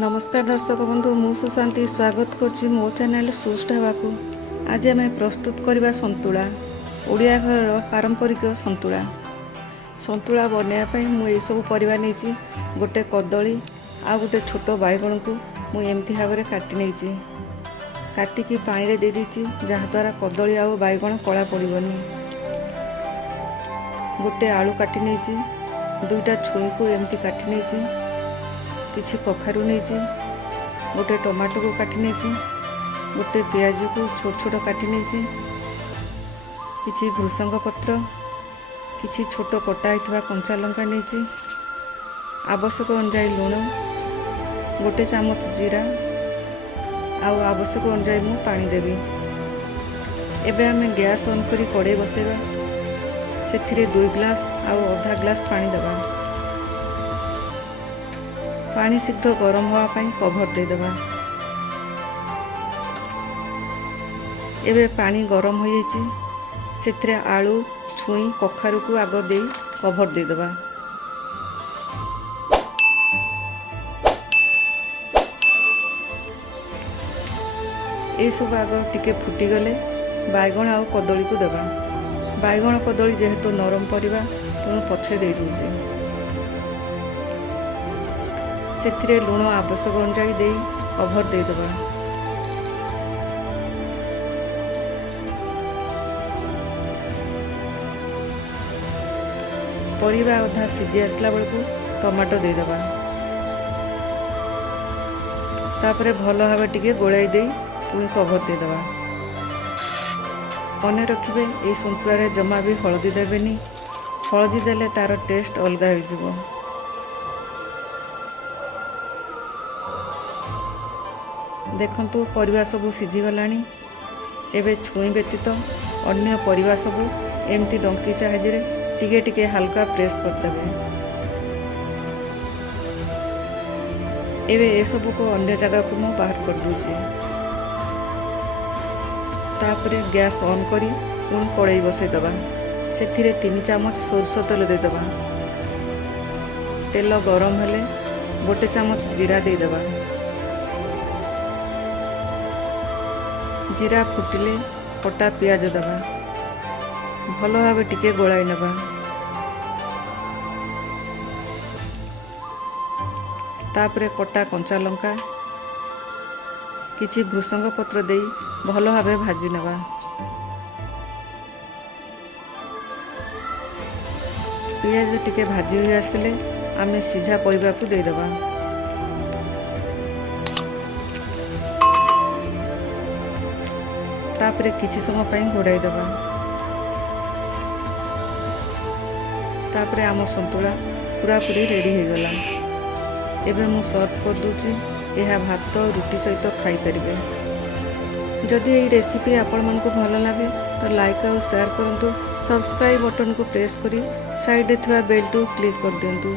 नमस्कार दर्शक बंधु मु सुशांति स्वागत करछि मो चैनल सुष्ट ढाबा। आज आम प्रस्तुत करवा संतुला ओडिया घर पारंपरिक संतुला। संतुला बनाइबा मुझे सब परिवा नहीं गोटे कदली आ गोटे छोट बैगण को मुझे भाव में काटी नहीं काटिकी पानी रे दे देछि जहाद्वारा कदली आ बैगण कला पड़ोनी। गोटे आलू काटी नहीं दुईटा छुई को एमती काटी नहीं किछि कखारू नहीं गोटे टमाटो को काटी नहीं गोटे पियाज को छोट छोट काटी नहीं किछि भृसंग पत्र किछि छोट कटा होता कंचा लंका नहीं आवश्यक अनुसार लुण गोटे चामच जीरा आउ आवश्यक अनुसार मु पानी देवी। एबे आमे गैस ऑन करी कड़े बसेबा से 2 ग्लास आउ आधा ग्लास पानी देवा। पानी शीघ्र गरम होगा पाई कभर दे देवा। एबे पानी गरम हो जाइए से आलू छुई कखारू को आग दे कभर दे देवा। ये सब आग टिके फुटीगले बैगण आउ कदली को देवा। बैगण कदली जेहेतु नरम परिबा तेणु पछे दे दूचे से लुण आवश्यक अनुसार दे कभर दे देवा। परिबा अधा सीधी आसला बेलू टमाटो दे देवा। तापरे भल भाव टिके गोलाई दे पुणी कभर दे देवा। मन रखिए ये संतुला जमा भी हलदी देवेनी। हलदी देले तार टेस्ट अलग हो। देखंतु परिवा सबू सीझीगलानी। एबे छुई व्यतीत अन्य परिवा सबू एमती डंकी साहाय्य टिके टिके हल्का प्रेस करदेवे। एबे ए सबू को अन्य जगह को मु बाहर कर दूची। तापरे गैस ऑन करी पुणी कड़ाई बसई दबा। से 3 चामच सोरष तेल दे दबा। तेल गरम हेले गोटे चामच जीरा दे दबा। जीरा फुटिले कटा पियाज दबा। भल भाव टिके गोलाई नबा। तापरे कटा कंचा लंका किछि भृसंग पत्र दे भल भाव भाजी नबा। पियाज टिके भाजी हुई आसिले आमे सीझा परिबा को दे दबा। तापरे किछि समय पई घोड़ाई दबा। तापरे आम संतुला पूरा पूरी रेडी हो गला। एबे मु सर्व कर दूची। यह भात रुटी सहित खाई परिबे। जदि ये रेसिपी आपण मन को भल लगे तो लाइक और शेयर करंतु। सब्सक्राइब बटन को प्रेस करी साइड रे थिबा बेल टू क्लिक कर दियंतु।